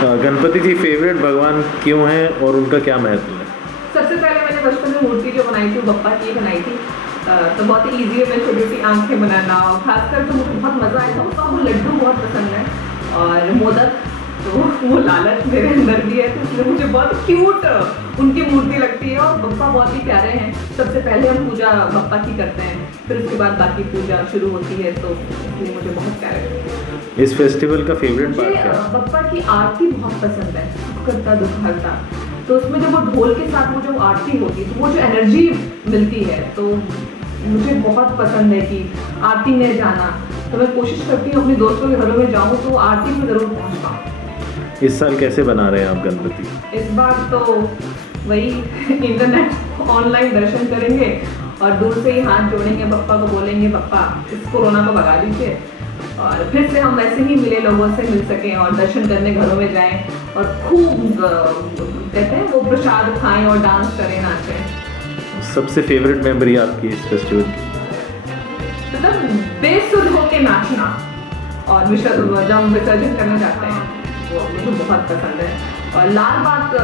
गणपति जी favourite भगवान क्यों हैं और उनका क्या महत्व है? सबसे पहले मैंने बचपन में मूर्ति जो बनाई थी वो बप्पा की बनाई थी। तो बहुत ही ईजी है मैं छोटी छोटी आंखें बनाना, और खासकर तो मुझे बहुत मज़ा आया था। बप्पा को लड्डू बहुत पसंद है और मोदक, तो वो लालच मेरे अंदर भी है, तो इसलिए मुझे बहुत क्यूट उनकी मूर्ति लगती है। और बप्पा बहुत ही प्यारे हैं। सबसे पहले हम पूजा बप्पा की करते हैं, फिर उसके बाद बाकी पूजा शुरू होती है, तो इसलिए मुझे बहुत प्यारे लगते हैं। इस फेस्टिवल का फेवरेट पार्ट मुझे क्या है? बप्पा की आरती बहुत पसंद है, सुख करता दुख हरता। तो उसमें जब वो ढोल के साथ वो जो आरती होती है तो वो जो एनर्जी मिलती है, तो मुझे बहुत पसंद है कि आरती में जाना। तो मैं कोशिश करती हूँ अपने दोस्तों के घरों में जाऊँ तो आरती में ज़रूर पहुँच पाऊँ। इस साल कैसे बना रहे हैं आप गणपति? इस बार तो वही इंटरनेट ऑनलाइन दर्शन करेंगे और दूर से ही हाथ जोड़ेंगे, बप्पा को बोलेंगे बप्पा इस कोरोना को भगा दीजिए, और फिर से हम वैसे ही मिले लोगों से मिल सकें और दर्शन करने घरों में जाएं और खूब कहते हैं वो प्रसाद खाएं और डांस करें, नाचें। सबसे फेवरेट मेमोरी आपकी इस फेस्टिवल की? मतलब बेसुध होके नाचना और जब विसर्जन करना चाहते हैं वो मुझे बहुत पसंद है। और लाल बाग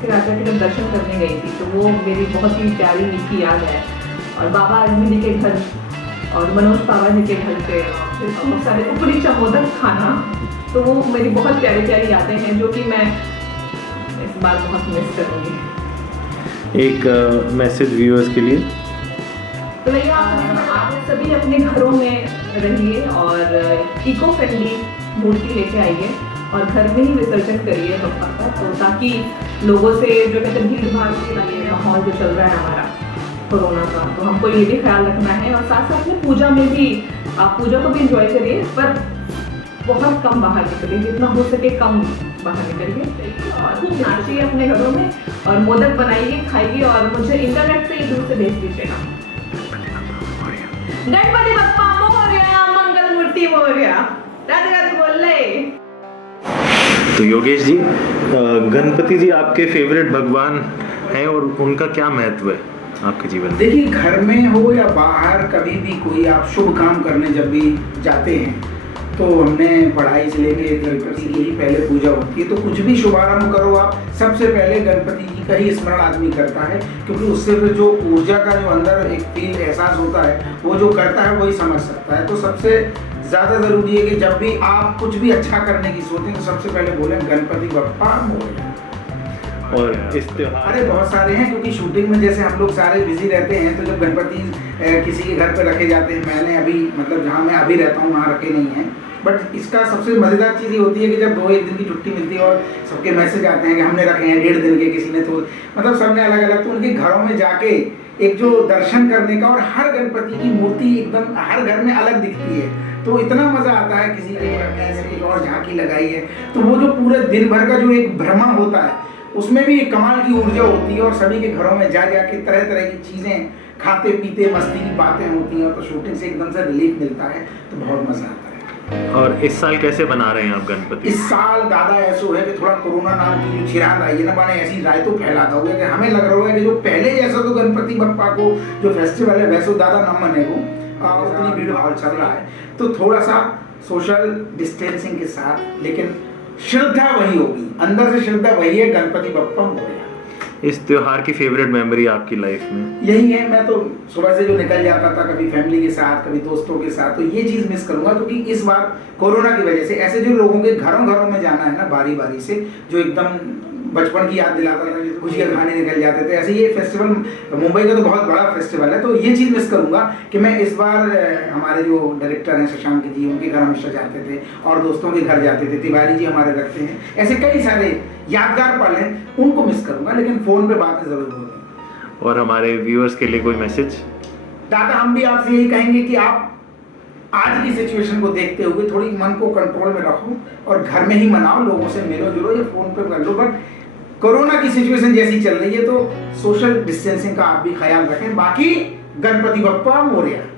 के राजा के जब दर्शन करने गई थी तो वो मेरी बहुत ही प्यारी मीठी याद है। और बाबा आजमी जी के घर और मनोज बाबा जी के घर पे बहुत सारे ऊपरी चमोदक खाना, तो वो मेरी बहुत प्यारी प्यारी यादें हैं जो कि मैं इस बार बहुत मिस करूँगी। एक मैसेज व्यूअर्स के लिए? तो भैया आप सभी अपने घरों में रहिए और इको फ्रेंडली मूर्ति लेके आइए और घर में ही विसर्जन करिए बप्पा का, तो ताकि लोगों से जो कहते हैं भीड़ भाड़ के लिए माहौल जो चल रहा है हमारा कोरोना का, तो हमको ये भी ख्याल रखना है। और साथ साथ में पूजा में भी आप पूजा को भी इंजॉय करिए, पर बहुत कम बाहर निकलिए, जितना हो सके कम बाहर निकलिए और खूब नाचिए अपने घरों में और मोदक बनाइए, खाइए और मुझे इंटरनेट से ही दूर से भेज दीजिएगा। गणपति बप्पा मोरया, मंगल मूर्ति मोरया, राधे राधे बोल रहे। तो योगेश जी, गणपति जी आपके फेवरेट भगवान हैं और उनका क्या महत्व है आपके जीवन में? देखिए, घर में हो या बाहर कभी भी कोई आप शुभ काम करने जब भी जाते हैं तो हमने पढ़ाई से लेके गणपति की ही पहले पूजा होती है। तो कुछ भी शुभारंभ करो आप, सबसे पहले गणपति जी का ही स्मरण आदमी करता है, क्योंकि उससे फिर जो ऊर्जा का जो अंदर एक फील एहसास होता है वो जो करता है वही समझ सकता है। तो सबसे ज़्यादा ज़रूरी है कि जब भी आप कुछ भी अच्छा करने की सोचें तो सबसे पहले बोलें गणपति बप्पा मोरया। और इस त्योहार अरे बहुत सारे हैं, क्योंकि शूटिंग में जैसे हम लोग सारे बिजी रहते हैं, तो जब गणपति किसी के घर पे रखे जाते हैं, मैंने अभी मतलब जहाँ मैं अभी रहता हूँ वहाँ रखे नहीं हैं, बट इसका सबसे मज़ेदार चीज़ ये होती है कि जब 2-1 दिन की छुट्टी मिलती है और सबके मैसेज आते हैं कि हमने रखे हैं 1.5 दिन के, किसी ने तो मतलब सबने अलग अलग, तो उनके घरों में जाके एक जो दर्शन करने का, और हर गणपति की मूर्ति एकदम हर घर में अलग दिखती है, तो इतना मज़ा आता है। किसी ने ऐसे और झांकी लगाई है, तो वो जो पूरे दिन भर का जो एक भ्रमण होता है उसमें भी एक कमाल की ऊर्जा होती है, और सभी के घरों में जा के तरह तरह की चीज़ें खाते पीते मस्ती की बातें होती हैं, तो शूटिंग से एकदम से रिलीफ मिलता है, तो बहुत मज़ा आता है। और इस साल कैसे बना रहे हैं आप गणपति? इस साल दादा ऐसा है कि थोड़ा कोरोना नाम की जो चिराग आई है ना, माने ऐसी राय तो फैलाता हुआ कि हमें लग रहा है कि जो पहले जैसा तो गणपति बप्पा को जो फेस्टिवल है वैसे दादा न मने वो उतनी भीड़ भाड़ चल रहा है, तो थोड़ा सा सोशल डिस्टेंसिंग के साथ, लेकिन श्रद्धा वही होगी, अंदर से श्रद्धा वही है, गणपति बप्पा मोरया। इस त्योहार की फेवरेट मेमोरी आपकी लाइफ में? यही है, मैं तो सुबह से जो निकल जाता था कभी फैमिली के साथ कभी दोस्तों के साथ, तो ये चीज़ मिस करूंगा, क्योंकि इस बार कोरोना की वजह से ऐसे जो लोगों के घरों घरों में जाना है ना बारी बारी से, जो एकदम बचपन की याद दिलाता था, खुशियाँ खाने निकल जाते थे, ऐसे ये फेस्टिवल मुंबई का तो बहुत बड़ा फेस्टिवल है, तो ये चीज़ मिस करूंगा कि मैं इस बार हमारे जो डायरेक्टर हैं शशांक जी, उनके घर हमेशा जाते थे और दोस्तों के घर जाते थे, तिवारी जी हमारे रखते हैं, ऐसे कई सारे यादगार पल हैं, उनको मिस करूंगा, लेकिन फ़ोन पे बातें ज़रूर होंगी। और हमारे व्यूअर्स के लिए कोई मैसेज? दादा, हम भी आपसे यही कहेंगे कि आप आज की सिचुएशन को देखते हुए थोड़ी मन को कंट्रोल में रखो और घर में ही मनाओ, लोगों से मिलो जुलो, या फ़ोन पे कर लो, बट कोरोना की सिचुएशन जैसी चल रही है तो सोशल डिस्टेंसिंग का आप भी ख्याल रखें। बाकी गणपति बप्पा मोरया।